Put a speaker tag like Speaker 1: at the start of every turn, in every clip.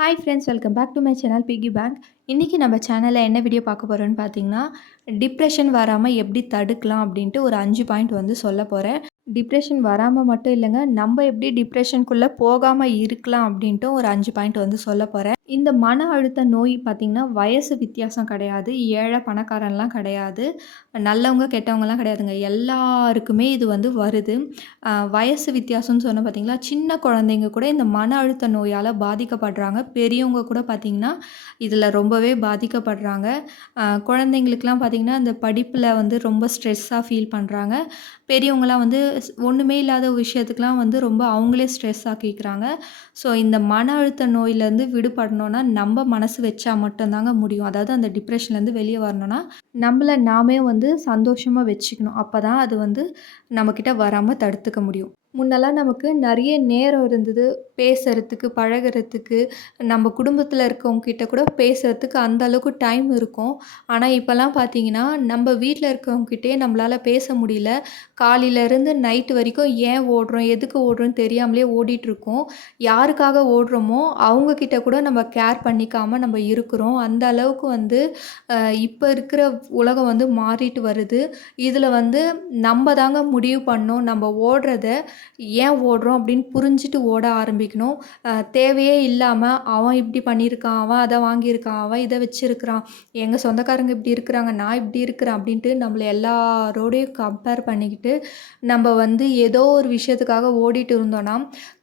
Speaker 1: Hi friends welcome back to my channel piggy bank இன்றைக்கி நம்ம சேனலில் என்ன வீடியோ பார்க்க போகிறோன்னு பார்த்தீங்கன்னா டிப்ரெஷன் வராமல் எப்படி தடுக்கலாம் அப்படின்ட்டு ஒரு அஞ்சு பாயிண்ட் வந்து சொல்ல போகிறேன் டிப்ரெஷன் வராமல் மட்டும் இல்லைங்க. நம்ம எப்படி டிப்ரெஷனுக்குள்ளே போகாமல் இருக்கலாம் அப்படின்ட்டு ஒரு அஞ்சு பாயிண்ட் வந்து சொல்ல போகிறேன் இந்த மன அழுத்த நோய் பார்த்திங்கன்னா வயசு வித்தியாசம் கிடையாது. ஏழை பணக்காரன்லாம் கிடையாது. நல்லவங்க கெட்டவங்கலாம் கிடையாதுங்க. எல்லாருக்குமே இது வந்து வருது. வயசு வித்தியாசம்னு சொன்ன பார்த்தீங்களா சின்ன குழந்தைங்க கூட இந்த மன அழுத்த நோயால் பாதிக்கப்படுறாங்க. பெரியவங்க கூட பார்த்திங்கன்னா இதில் ரொம்பவே பாதிக்கப்படுறாங்க. குழந்தைங்களுக்குலாம் பார்த்திங்கன்னா இந்த படிப்பில் வந்து ரொம்ப ஸ்ட்ரெஸ்ஸாக ஃபீல் பண்ணுறாங்க பெரியவங்களாம் வந்து ஒன்றுமே இல்லாத விஷயத்துக்கெலாம் வந்து ரொம்ப அவங்களே ஸ்ட்ரெஸ் ஆக்கிக்கிறாங்க ஸோ இந்த மன அழுத்த நோயிலேருந்து விடுபடணும்னா நம்ம மனசு வச்சா மட்டும்தாங்க முடியும். அதாவது அந்த டிப்ரெஷன்லேருந்து வெளியே வரணும்னா நம்மளை நாமே வந்து சந்தோஷமாக வச்சுக்கணும். அப்போ தான் அது வந்து நம்மக்கிட்ட வராமல் தடுத்துக்க முடியும். முன்னெல்லாம் நமக்கு நிறைய நேரம் இருந்தது பேசுறதுக்கு பழகுறதுக்கு. நம்ம குடும்பத்தில் இருக்கவங்க கிட்ட கூட பேசுறதுக்கு அந்த அளவுக்கு டைம் இருக்கும். ஆனால் இப்போல்லாம் பார்த்தீங்கன்னா நம்ம வீட்டில் இருக்கவங்ககிட்டயே நம்மளால் பேச முடியல. காலையிலேருந்து நைட்டு வரைக்கும் ஏன் ஓடுறோம் எதுக்கு ஓடுறோன்னு தெரியாமலே ஓடிட்டுருக்கோம் யாருக்காக ஓடுறோமோ அவங்கக்கிட்ட கூட நம்ம கேர் பண்ணிக்காமல் நம்ம இருக்கிறோம். அந்த அளவுக்கு வந்து இப்போ இருக்கிற உலகம் வந்து மாறிட்டு வருது. இதில் வந்து நம்ம தாங்க முடிவு பண்ணோம். நம்ம ஓடுறத ஏன் ஓடுறோம் அப்படின்னு புரிஞ்சுட்டு ஓட ஆரம்பிக்கணும். தேவையே இல்லாமல் அவன் இப்படி பண்ணியிருக்கான் அவன் அதை வாங்கியிருக்கான் அவன் இதை வச்சுருக்கிறான். எங்கள் சொந்தக்காரங்க இப்படி இருக்கிறாங்க நான் இப்படி இருக்கிறேன் அப்படின்ட்டு நம்மளை எல்லாரோடையும் கம்பேர் பண்ணிக்கிட்டு நம்ம வந்து ஏதோ ஒரு விஷயத்துக்காக ஓடிட்டு இருந்தோன்னா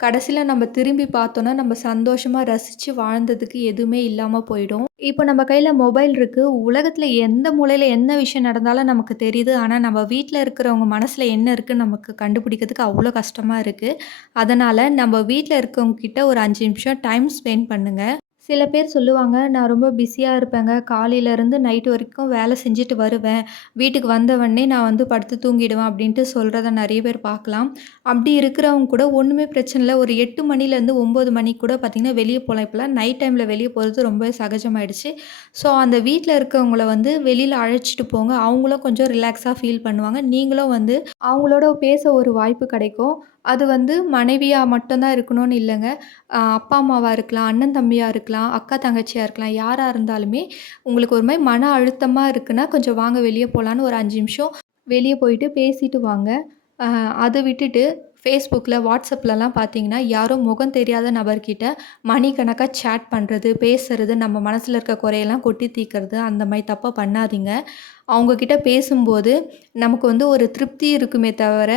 Speaker 1: கடைசியில் நம்ம திரும்பி பார்த்தோன்னா நம்ம சந்தோஷமாக ரசித்து வாழ்ந்ததுக்கு எதுவுமே இல்லாமல் போயிடும். இப்போ நம்ம கையில் மொபைல் இருக்குது உலகத்தில் எந்த மூலையில் என்ன விஷயம் நடந்தாலும் நமக்கு தெரியுது. ஆனால் நம்ம வீட்டில் இருக்கிறவங்க மனசில் என்ன இருக்குன்னு நமக்கு கண்டுபிடிக்கிறதுக்கு அவ்வளோ கஷ்டமாக இருக்குது அதனால் நம்ம வீட்டில் இருக்கவங்க கிட்ட ஒரு அஞ்சு நிமிஷம் டைம் ஸ்பெண்ட் பண்ணுங்கள் சில பேர் சொல்லுவாங்க நான் ரொம்ப பிஸியாக இருப்பேங்க. காலையிலேருந்து நைட்டு வரைக்கும் வேலை செஞ்சுட்டு வருவேன். வீட்டுக்கு வந்தவொடனே நான் வந்து படுத்து தூங்கிடுவேன் அப்படின்ட்டு சொல்கிறத நிறைய பேர் பார்க்கலாம். அப்படி இருக்கிறவங்க கூட ஒன்றுமே பிரச்சனை இல்லை. ஒரு எட்டு மணிலேருந்து ஒம்பது மணிக்கு கூட பார்த்திங்கன்னா வெளியே போகலாம் இப்போலாம் நைட் டைமில் வெளியே போகிறது ரொம்ப சகஜமாயிடுச்சு. ஸோ அந்த வீட்டில் இருக்கவங்கள வந்து வெளியில் அழைச்சிட்டு போங்க. அவங்களும் கொஞ்சம் ரிலாக்ஸாக ஃபீல் பண்ணுவாங்க. நீங்களும் வந்து அவங்களோட பேச ஒரு வாய்ப்பு கிடைக்கும். அது வந்து மனைவியாக மட்டும்தான் இருக்கணும்னு இல்லைங்க. அப்பா அம்மாவாக இருக்கலாம் அண்ணன் தம்பியாக இருக்கலாம் அக்கா தங்கச்சியாக இருக்கலாம் யாராக இருந்தாலுமே உங்களுக்கு ஒரு மாதிரி மன அழுத்தமாக இருக்குன்னா கொஞ்சம் வாங்க வெளியே போகலான்னு ஒரு அஞ்சு நிமிஷம் வெளியே போயிட்டு பேசிட்டு வாங்க. அதை விட்டுட்டு ஃபேஸ்புக்கில் வாட்ஸ்அப்லலாம் பார்த்தீங்கன்னா யாரும் முகம் தெரியாத நபர்கிட்ட மணி கணக்காக சேட் பண்ணுறது பேசுறது நம்ம மனசில் இருக்க குறையெல்லாம் கொட்டி தீக்கிறது அந்த மாதிரி தப்பாக பண்ணாதீங்க. அவங்கக்கிட்ட பேசும்போது நமக்கு வந்து ஒரு திருப்தி இருக்குமே தவிர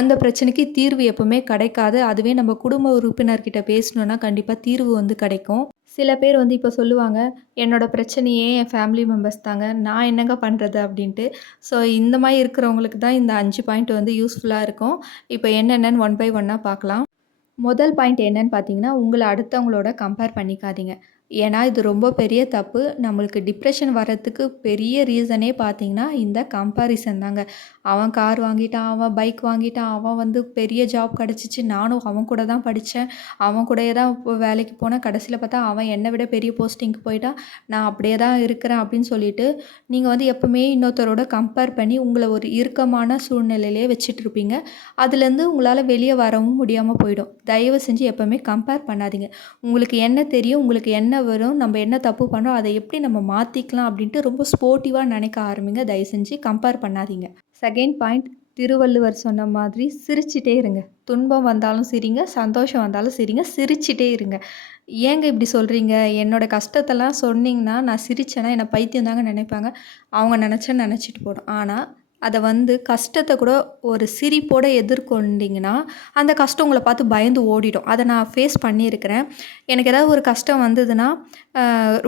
Speaker 1: அந்த பிரச்சனைக்கு தீர்வு எப்போவுமே கிடைக்காது. அதுவே நம்ம குடும்ப உறுப்பினர்கிட்ட பேசணுன்னா கண்டிப்பாக தீர்வு வந்து கிடைக்கும். சில பேர் வந்து இப்போ சொல்லுவாங்க என்னோடய பிரச்சனையே என் ஃபேமிலி மெம்பர்ஸ் தாங்க நான் என்னங்க பண்ணுறது அப்படின்ட்டு. ஸோ இந்த மாதிரி இருக்கிறவங்களுக்கு தான் இந்த அஞ்சு பாயிண்ட் வந்து யூஸ்ஃபுல்லாக இருக்கும். இப்போ என்னென்னு ஒன் பை ஒன்னாக பார்க்கலாம். முதல் பாயிண்ட் என்னன்னு பார்த்தீங்கன்னா உங்களை அடுத்தவங்களோட கம்பேர் பண்ணிக்காதீங்க. ஏன்னா இது ரொம்ப பெரிய தப்பு. நம்மளுக்கு டிப்ரெஷன் வர்றதுக்கு பெரிய ரீசனே பார்த்தீங்கன்னா இந்த கம்பேரிசன் தாங்க. அவன் கார் வாங்கிட்டான் அவன் பைக் வாங்கிட்டான் அவன் வந்து பெரிய ஜாப் கிடச்சிச்சு நானும் அவன் கூட தான் படித்தேன் அவன் கூடயே தான் இப்போ வேலைக்கு போனேன். கடைசியில் பார்த்தா அவன் என்னை விட பெரிய போஸ்டிங்க்கு போயிட்டான். நான் அப்படியே தான் இருக்கிறேன் அப்படின்னு சொல்லிட்டு நீங்கள் வந்து எப்போவுமே இன்னொருத்தரோட கம்பேர் பண்ணி உங்களை ஒரு இறுக்கமான சூழ்நிலையிலே வச்சுட்டு இருப்பீங்க. அதுலேருந்து உங்களால் வெளியே வரவும் முடியாமல் போயிடும். தயவு செஞ்சு எப்போவுமே கம்பேர் பண்ணாதீங்க. உங்களுக்கு என்ன தெரியும் உங்களுக்கு என்ன வரும் நம்ம என்ன தப்பு பண்ணுறோம் அதை எப்படி நம்ம மாற்றிக்கலாம் அப்படின்ட்டு ரொம்ப ஸ்போர்ட்டிவாக நினைக்க ஆரம்பிங்க. தயவு செஞ்சு கம்பேர் பண்ணாதீங்க. செகண்ட் பாயிண்ட் திருவள்ளுவர் சொன்ன மாதிரி சிரிச்சிட்டே இருங்க. துன்பம் வந்தாலும் சரிங்க சந்தோஷம் வந்தாலும் சரிங்க சிரிச்சிட்டே இருங்க. ஏங்க இப்படி சொல்கிறீங்க என்னோட கஷ்டத்தெல்லாம் சொன்னீங்கன்னா நான் சிரிச்சேன்னா என்னை பைத்தியம் தாங்க நினைப்பாங்க. அவங்க நினச்சா நினச்சிட்டு போடும் ஆனால் அதை வந்து கஷ்டத்தை கூட ஒரு சிரிப்போடு எதிர்கொண்டிங்கன்னா அந்த கஷ்டம் உங்களை பார்த்து பயந்து ஓடிடும். அதை நான் ஃபேஸ் பண்ணியிருக்கிறேன். எனக்கு ஏதாவது ஒரு கஷ்டம் வந்ததுன்னா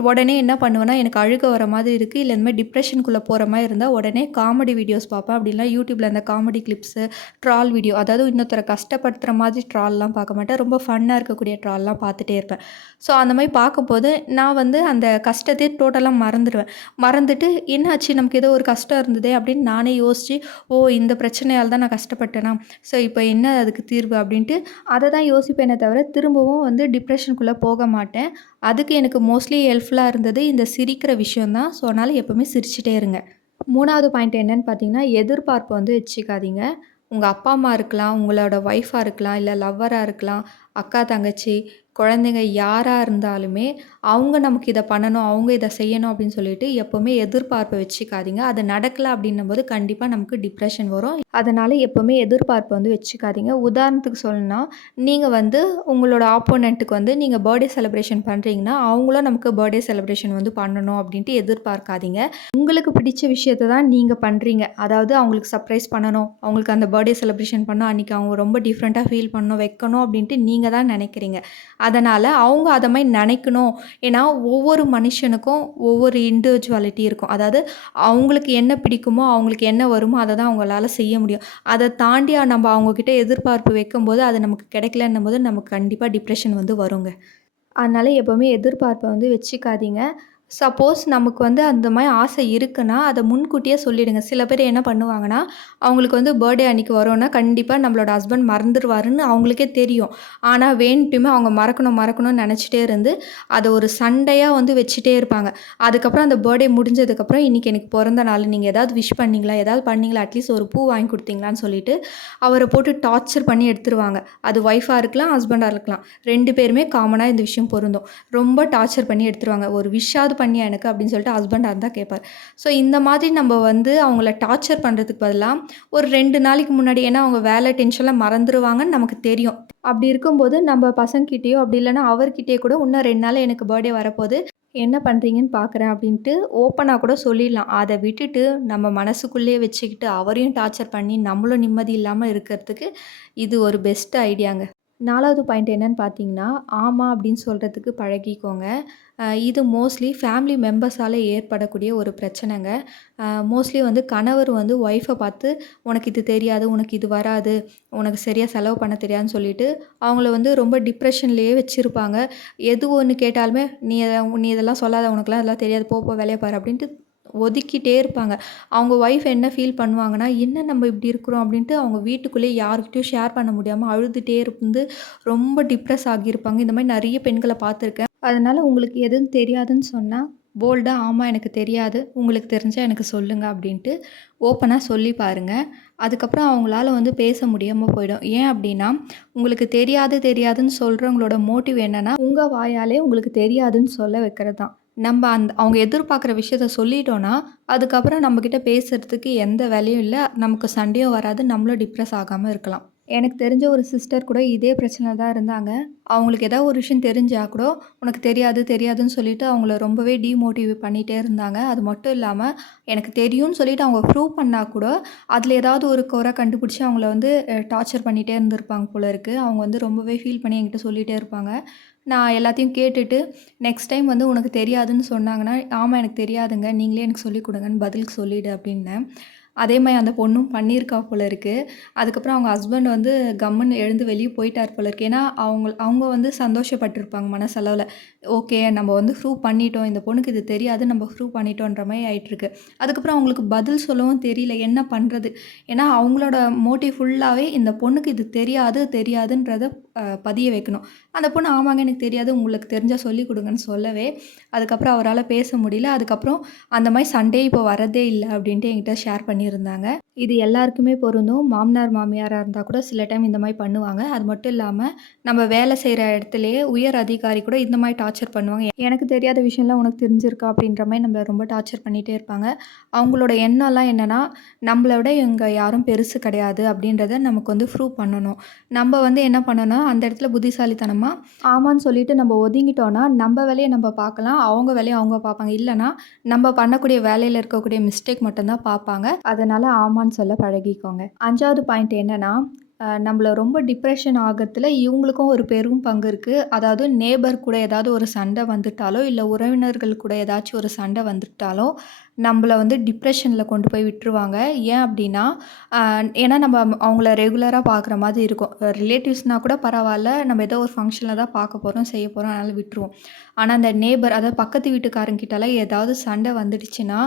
Speaker 1: உடனே என்ன பண்ணுவேன்னா எனக்கு அழுக வர மாதிரி இருக்குது இல்லை இந்த மாதிரி டிப்ரெஷனுக்குள்ளே போகிற மாதிரி இருந்தால் உடனே காமெடி வீடியோஸ் பார்ப்பேன். அப்படின்னா யூடியூப்பில் அந்த காமெடி கிளிப்ஸு ட்ரால் வீடியோ அதாவது இன்னொருத்தரை கஷ்டப்படுத்துகிற மாதிரி ட்ரால்லாம் பார்க்க மாட்டேன். ரொம்ப ஃபன்னாக இருக்கக்கூடிய ட்ரால்லாம் பார்த்துட்டே இருப்பேன். ஸோ அந்த மாதிரி பார்க்கும்போது நான் வந்து அந்த கஷ்டத்தையே டோட்டலாக மறந்துடுவேன். மறந்துட்டு என்னாச்சு? நமக்கு ஏதோ ஒரு கஷ்டம் இருந்ததே அப்படின்னு நானே யோசித்து ஓ இந்த பிரச்சனையால் தான் நான் கஷ்டப்பட்டேனா? ஸோ இப்போ என்ன அதுக்கு தீர்வு? அப்படின்ட்டு அதை தான் யோசிப்பேனே தவிர திரும்பவும் வந்து டிப்ரெஷனுக்குள்ளே போக மாட்டேன். அதுக்கு எனக்கு மோஸ்ட்லி ஹெல்ப்ஃபுல்லாக இருந்தது இந்த சிரிக்கிற விஷயந்தான் ஸோ அதனால் எப்போவுமே சிரிச்சிட்டே இருங்க. மூணாவது பாயிண்ட் என்னன்னு பார்த்தீங்கன்னா எதிர்பார்ப்பு வந்து வச்சுக்காதீங்க. உங்கள் அப்பா அம்மா இருக்கலாம் உங்களோட ஒய்ஃபாக இருக்கலாம் இல்லை லவ்வராக இருக்கலாம். அக்கா, தங்கச்சி, குழந்தைங்க யாராக இருந்தாலுமே, அவங்க நமக்கு இதை பண்ணணும், அவங்க இதை செய்யணும் அப்படின்னு சொல்லிட்டு எப்போவுமே எதிர்பார்ப்பை வச்சுக்காதீங்க. அது அப்படின்னும் போது கண்டிப்பாக நமக்கு டிப்ரெஷன் வரும். அதனால் எப்போவுமே எதிர்பார்ப்பை வந்து வச்சுக்காதீங்க. உதாரணத்துக்கு சொல்லணும்னா, நீங்கள் வந்து உங்களோட ஆப்போனண்ட்டுக்கு வந்து நீங்கள் பர்த்டே செலிப்ரேஷன் பண்ணுறீங்கன்னா அவங்களும் நமக்கு பர்த்டே செலிப்ரேஷன் வந்து பண்ணணும் அப்படின்ட்டு எதிர்பார்க்காதீங்க. உங்களுக்கு பிடிச்ச விஷயத்த தான் நீங்கள் பண்ணுறீங்க அதாவது அவங்களுக்கு சர்ப்ரைஸ் பண்ணணும், அவங்களுக்கு அந்த பர்த்டே செலிப்ரேஷன் பண்ணணும், அன்றைக்கி அவங்க ரொம்ப டிஃப்ரெண்ட்டாக ஃபீல் பண்ணணும், வைக்கணும் அப்படின்ட்டு நீங்கள் நீங்கள் தான் நினைக்கிறீங்க அதனால் அவங்க அதை மாதிரி நினைக்கணும் ஏன்னா, ஒவ்வொரு மனுஷனுக்கும் ஒவ்வொரு இண்டிவிஜுவாலிட்டி இருக்கும். அதாவது அவங்களுக்கு என்ன பிடிக்குமோ, அவங்களுக்கு என்ன வருமோ அதை தான் அவங்களால செய்ய முடியும். அதை தாண்டி நம்ம அவங்கக்கிட்ட எதிர்பார்ப்பு வைக்கும்போது, அது நமக்கு கிடைக்கலன்னும் போது நமக்கு கண்டிப்பாக டிப்ரெஷன் வந்து வருங்க. அதனால் எப்போவுமே எதிர்பார்ப்பை வந்து வச்சுக்காதீங்க. சப்போஸ் நமக்கு வந்து அந்த மாதிரி ஆசை இருக்குன்னா, அதை முன்கூட்டியே சொல்லிடுங்க. சில பேர் என்ன பண்ணுவாங்கன்னா, அவங்களுக்கு வந்து பர்த்டே அன்னைக்கு வரோன்னா கண்டிப்பாக நம்மளோட ஹஸ்பண்ட் மறந்துடுவாருன்னு அவங்களுக்கே தெரியும். ஆனால் வேண்டுமே அவங்க மறக்கணும் மறக்கணும்னு நினச்சிட்டே இருந்து, அதை ஒரு சண்டையாக வந்து வச்சுட்டே இருப்பாங்க. அதுக்கப்புறம் அந்த பர்த்டே முடிஞ்சதுக்கப்புறம், இன்றைக்கி எனக்கு பிறந்த நாள். நீங்கள் ஏதாவது விஷ் பண்ணீங்களா? ஏதாவது பண்ணீங்களா? அட்லீஸ்ட் ஒரு பூ வாங்கி கொடுத்தீங்களான்னு சொல்லிட்டு அவரை போட்டு டார்ச்சர் பண்ணி எடுத்துருவாங்க. அது ஒய்ஃபாக இருக்கலாம், ஹஸ்பண்டாக இருக்கலாம். ரெண்டு பேருமே காமனாக இந்த விஷயம் பொருந்தும். ரொம்ப டார்ச்சர் பண்ணி எடுத்துருவாங்க. "ஒரு விஷாவது பண்ணியா எனக்கு?" அப்படின்னு சொல்லிட்டு ஹஸ்பண்ட் இருந்தா கேட்பார் ஸோ இந்த மாதிரி நம்ம வந்து அவங்கள டார்ச்சர் பண்ணுறதுக்கு பதிலாக ஒரு ரெண்டு நாளைக்கு முன்னாடி ஏன்னா அவங்க வேலை டென்ஷனில் மறந்துருவாங்கன்னு நமக்கு தெரியும். அப்படி இருக்கும்போது நம்ம பசங்ககிட்டயோ, அப்படி இல்லைன்னா அவர்கிட்டயே கூட, "இன்னும் ரெண்டு நாள் எனக்கு பர்த்டே வரப்போகுது என்ன பண்ணுறீங்கன்னு பார்க்குறேன்." அப்படின்ட்டு ஓப்பனாக கூட சொல்லிடலாம். அதை விட்டுட்டு நம்ம மனசுக்குள்ளேயே வச்சுக்கிட்டு, அவரையும் டார்ச்சர் பண்ணி, நம்மளும் நிம்மதி இல்லாமல் இருக்கிறதுக்கு, இது ஒரு பெஸ்ட் ஐடியாங்க. நாலாவது பாயிண்ட் என்னன்னு பார்த்தீங்கன்னா, ஆமாம் அப்படின்னு சொல்கிறதுக்கு பழகிக்கோங்க. இது மோஸ்ட்லி ஃபேமிலி மெம்பர்ஸால் ஏற்படக்கூடிய ஒரு பிரச்சனைங்க. மோஸ்ட்லி வந்து கணவர் வந்து ஒய்ஃபை பார்த்து, "உனக்கு இது தெரியாது, உனக்கு இது வராது, உனக்கு சரியாக செலவு பண்ண தெரியாதுன்னு" சொல்லிட்டு, அவங்கள வந்து ரொம்ப டிப்ரெஷன்லேயே வச்சுருப்பாங்க எது ஒன்று கேட்டாலுமே, "நீ நீ இதெல்லாம் சொல்லாத, உனக்குலாம் இதெல்லாம் தெரியாது. போ, போ வேலையை பாரு" அப்படின்ட்டு ஒதுக்கிட்டே இருப்பாங்க. அவங்க ஒய்ஃப் என்ன ஃபீல் பண்ணுவாங்கன்னா, "என்ன நம்ம இப்படி இருக்கிறோம்?" அப்படின்ட்டு அவங்க வீட்டுக்குள்ளேயே யாருக்கிட்டையும் ஷேர் பண்ண முடியாமல் அழுதுகிட்டே இருந்து, ரொம்ப டிப்ரஸ் ஆகியிருப்பாங்க. இந்த மாதிரி நிறைய பெண்களை பார்த்துருக்கேன். அதனால் உங்களுக்கு எதுவும் தெரியாதுன்னு சொன்னால் போல்டாக ஆமாம் எனக்கு தெரியாது. உங்களுக்கு தெரிஞ்சால் எனக்கு சொல்லுங்கள் அப்படின்ட்டு ஓப்பனாக சொல்லி பாருங்க. அதுக்கப்புறம் அவங்களால வந்து பேச முடியாமல் போயிடும். ஏன் அப்படின்னா, உங்களுக்கு தெரியாது தெரியாதுன்னு சொல்கிறவங்களோட மோட்டிவ் என்னென்னா உங்கள் வாயாலே உங்களுக்கு தெரியாதுன்னு சொல்ல வைக்கிறது தான். நம்ம அந்த அவங்க எதிர்பார்க்குற விஷயத்த சொல்லிட்டோன்னா அதுக்கப்புறம் நம்மக்கிட்ட பேசுகிறதுக்கு எந்த வேலையும் இல்லை நமக்கு சண்டையும் வராது. நம்மளும் டிப்ரெஸ் ஆகாமல் இருக்கலாம். எனக்கு தெரிஞ்ச ஒரு சிஸ்டர் கூட இதே பிரச்சனை தான் இருந்தாங்க. அவங்களுக்கு ஏதாவது ஒரு விஷயம் தெரிஞ்சா கூட, "உனக்கு தெரியாது தெரியாதுன்னு" சொல்லிட்டு அவங்கள ரொம்பவே டிமோட்டிவேட் பண்ணிகிட்டே இருந்தாங்க. அது மட்டும் இல்லாமல் எனக்கு தெரியும்னு சொல்லிட்டு அவங்க ப்ரூவ் பண்ணால் கூட, அதில் ஏதாவது ஒரு குறை கண்டுபிடிச்சி அவங்கள வந்து டார்ச்சர் பண்ணிகிட்டே இருந்திருப்பாங்க போல இருக்குது அவங்க வந்து ரொம்பவே ஃபீல் பண்ணி என்கிட்ட சொல்லிகிட்டே இருப்பாங்க. நான் எல்லாத்தையும் கேட்டுட்டு, நெக்ஸ்ட் டைம் வந்து "உனக்கு தெரியாதுன்னு சொன்னாங்கன்னா, ஆமாம் எனக்கு தெரியாதுங்க. நீங்களே எனக்கு சொல்லிக் கொடுங்கன்னு பதில் சொல்லிவிடு அப்படின்னேன். அதே மாதிரி அந்த பொண்ணும் பண்ணியிருக்கா போல இருக்குது அதுக்கப்புறம் அவங்க ஹஸ்பண்ட் வந்து கம்முன்னு எழுந்து வெளியே போயிட்டார் போல இருக்குது ஏன்னா, அவங்க அவங்க வந்து சந்தோஷப்பட்டிருப்பாங்க மனசளவில் ஓகே நம்ம வந்து ப்ரூவ் பண்ணிட்டோம். இந்த பொண்ணுக்கு இது தெரியாது. நம்ம ப்ரூவ் பண்ணிட்டோன்ற மாதிரி ஆயிட்டுருக்கு. அதுக்கப்புறம் அவங்களுக்கு பதில் சொல்லவும் தெரியல. என்ன பண்ணுறது ஏன்னா, அவங்களோட மோட்டிவ் ஃபுல்லாகவே இந்த பொண்ணுக்கு இது தெரியாது, தெரியாதுன்றத பதிய வைக்கணும். அந்த பொண்ணு ஆமாங்க எனக்கு தெரியாது. உங்களுக்கு தெரிஞ்சால் சொல்லிக் கொடுங்கன்னு சொல்லவே, அதுக்கப்புறம் அவரால் பேச முடியல. அதுக்கப்புறம் அந்த மாதிரி சண்டே இப்போ வரதே இல்லை அப்படின்ட்டு என்கிட்ட ஷேர் பண்ணி பண்ணியிருந்தாங்க. இது எல்லாருக்குமே பொருந்தும். மாமனார், மாமியாராக இருந்தால் கூட சில டைம் இந்த மாதிரி பண்ணுவாங்க. அது மட்டும் இல்லாமல் நம்ம வேலை செய்கிற இடத்துலையே உயர் அதிகாரி கூட இந்த மாதிரி டார்ச்சர் பண்ணுவாங்க. எனக்கு தெரியாத விஷயம்லாம் உனக்கு தெரிஞ்சிருக்கா? அப்படின்ற மாதிரி நம்மளை ரொம்ப டார்ச்சர் பண்ணிகிட்டே இருப்பாங்க. அவங்களோட எண்ணம்லாம் என்னன்னா, நம்மள விட இவங்க யாரும் பெருசு கிடையாது அப்படின்றத நமக்கு வந்து ப்ரூவ் பண்ணணும். நம்ம வந்து என்ன பண்ணணும், அந்த இடத்துல புத்திசாலித்தனமாக ஆமான்னு சொல்லிட்டு நம்ம ஒதுங்கிட்டோன்னா நம்ம வேலையை நம்ம பார்க்கலாம். அவங்க வேலையை அவங்க பார்ப்பாங்க. இல்லைனா நம்ம பண்ணக்கூடிய வேலையில் இருக்கக்கூடிய மிஸ்டேக் மட்டும்தான் பார்ப்பாங்க பார்ப்பாங்க. அதனால் ஆமான்னு சொல்ல பழகிக்கோங்க. அஞ்சாவது பாயிண்ட் என்னன்னா, நம்மளை ரொம்ப டிப்ரெஷன் ஆகறதுல இவங்களுக்கும் ஒரு பெரும் பங்கு இருக்குது அதாவது நேபர் கூட ஏதாவது ஒரு சண்டை வந்துட்டாலோ, இல்லை உறவினர்கள் கூட ஏதாச்சும் ஒரு சண்டை வந்துட்டாலோ, நம்மளை வந்து டிப்ரெஷனில் கொண்டு போய் விட்டுருவாங்க. ஏன் அப்படின்னா, ஏன்னா நம்ம அவங்கள ரெகுலராக பார்க்குற மாதிரி இருக்கும். ரிலேட்டிவ்ஸ்னா கூட பரவாயில்ல நம்ம ஏதோ ஒரு ஃபங்க்ஷனில் தான் பார்க்க போகிறோம் செய்ய போகிறோம் அதனால் விட்டுருவோம். ஆனால் அந்த நேபர் அதாவது பக்கத்து வீட்டுக்காரங்கிட்டலாம் ஏதாவது சண்டை வந்துடுச்சுன்னா,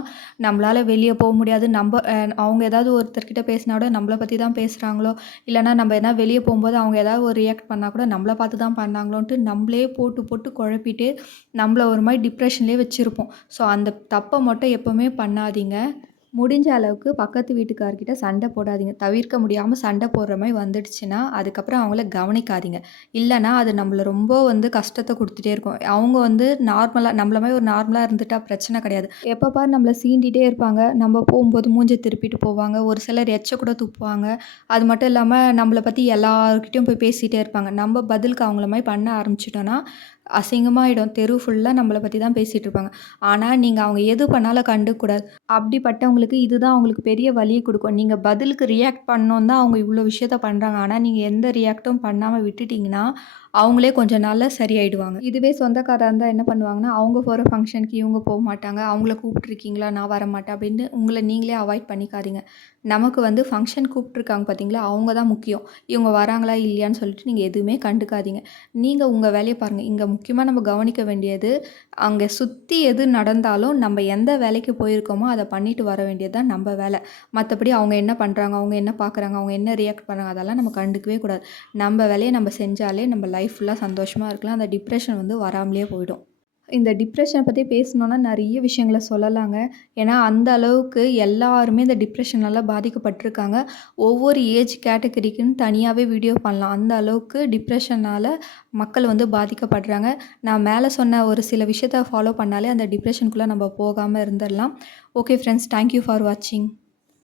Speaker 1: நம்மளால் வெளியே போக முடியாது. நம்ம அவங்க ஏதாவது ஒருத்தர்கிட்ட பேசினா கூட நம்மளை பற்றி தான் பேசுகிறாங்களோ இல்லைனா நம்ம எதனா வெளியே போகும்போது அவங்க ஏதாவது ஒரு ரியாக்ட் பண்ணால் கூட நம்மளை பார்த்து தான் பண்ணாங்களோன்ட்டு நம்மளே போட்டு போட்டு குழப்பிட்டு, நம்மள ஒரு மாதிரி டிப்ரெஷன்லேயே வச்சுருப்போம் ஸோ அந்த தப்பை மட்டும் எப்போவுமே எதுவுமே பண்ணாதீங்க. முடிஞ்ச அளவுக்கு பக்கத்து வீட்டுக்கார்கிட்ட சண்டை போடாதீங்க. தவிர்க்க முடியாமல் சண்டை போடுற மாதிரி வந்துடுச்சுன்னா, அதுக்கப்புறம் அவங்கள கவனிக்காதீங்க. இல்லைனா அது நம்மள ரொம்ப வந்து கஷ்டத்தை கொடுத்துட்டே இருக்கும். அவங்க வந்து நார்மலாக நம்மள மாதிரி ஒரு நார்மலாக இருந்துட்டா பிரச்சனை கிடையாது. எப்போ பாரு நம்மளை சீண்டிகிட்டே இருப்பாங்க. நம்ம போகும்போது மூஞ்சி திருப்பிட்டு போவாங்க. ஒரு சிலர் எச்ச கூட துப்புவாங்க. அது மட்டும் இல்லாமல் நம்மள பற்றி எல்லாருக்கிட்டையும் போய் பேசிகிட்டே இருப்பாங்க. நம்ம பதிலுக்கு அவங்கள மாதிரி பண்ண ஆரம்பிச்சிட்டோன்னா அசிங்கமாகிடும் தெரு ஃபுல்லாக நம்மளை பற்றி தான் பேசிகிட்டு இருப்பாங்க. ஆனால் நீங்கள் அவங்க எது பண்ணாலும் கண்டுக்கூடாது. அப்படிப்பட்டவங்களுக்கு இதுதான் அவங்களுக்கு பெரிய வழியை கொடுக்கும். நீங்கள் பதிலுக்கு ரியாக்ட் பண்ணோம் தான் அவங்க இவ்வளோ விஷயத்த பண்ணுறாங்க ஆனால் நீங்கள் எந்த ரியாக்ட்டும் பண்ணாமல் விட்டுட்டிங்கன்னா அவங்களே கொஞ்சம் நாளில் சரியாயிடுவாங்க. இதுவே சொந்தக்காராக இருந்தால் என்ன பண்ணுவாங்கன்னா, அவங்க போகிற ஃபங்க்ஷனுக்கு இவங்க போக மாட்டாங்க. அவங்கள கூப்பிட்ருக்கீங்களா நான் வர மாட்டேன் அப்படின்னு உங்களை நீங்களே அவாய்ட் பண்ணிக்காதீங்க. நமக்கு வந்து ஃபங்க்ஷன் கூப்பிட்ருக்காங்க பார்த்தீங்களா, அவங்க தான் முக்கியம். இவங்க வராங்களா? இல்லையான்னு சொல்லிட்டு நீங்கள் எதுவுமே கண்டுக்காதீங்க. நீங்கள் உங்கள் வேலையை பாருங்கள் இங்கே முக்கியமாக நம்ம கவனிக்க வேண்டியது, அங்கே சுற்றி எது நடந்தாலும் நம்ம எந்த வேலைக்கு போயிருக்கோமோ, அதை பண்ணிட்டு வர வேண்டியது தான் நம்ம வேலை மற்றபடி அவங்க என்ன பண்ணுறாங்க அவங்க என்ன பார்க்குறாங்க? அவங்க என்ன ரியாக்ட் பண்ணுறாங்க அதெல்லாம் நம்ம கண்டுக்கவே கூடாது. நம்ம வேலையை நம்ம செஞ்சாலே நம்ம லைஃப் ஃபுல்லாக சந்தோஷமாக இருக்கலாம். அந்த டிப்ரெஷன் வந்து வராமலே போயிடும். இந்த டிப்ரெஷனை பற்றி பேசணுன்னா நிறைய விஷயங்கள சொல்லலாங்க. ஏன்னா, அந்த அளவுக்கு எல்லாருமே இந்த டிப்ரெஷனால் பாதிக்கப்பட்டிருக்காங்க ஒவ்வொரு ஏஜ் கேட்டகரிக்குன்னு தனியாகவே வீடியோ பண்ணலாம். அந்த அளவுக்கு டிப்ரெஷனால் மக்கள் வந்து பாதிக்கப்படுறாங்க. நான் மேலே சொன்ன ஒரு சில விஷயத்த ஃபாலோ பண்ணாலே அந்த டிப்ரெஷனுக்குள்ளே நம்ம போகாமல் இருந்துடலாம் okay friends. Thank you for வாட்சிங்.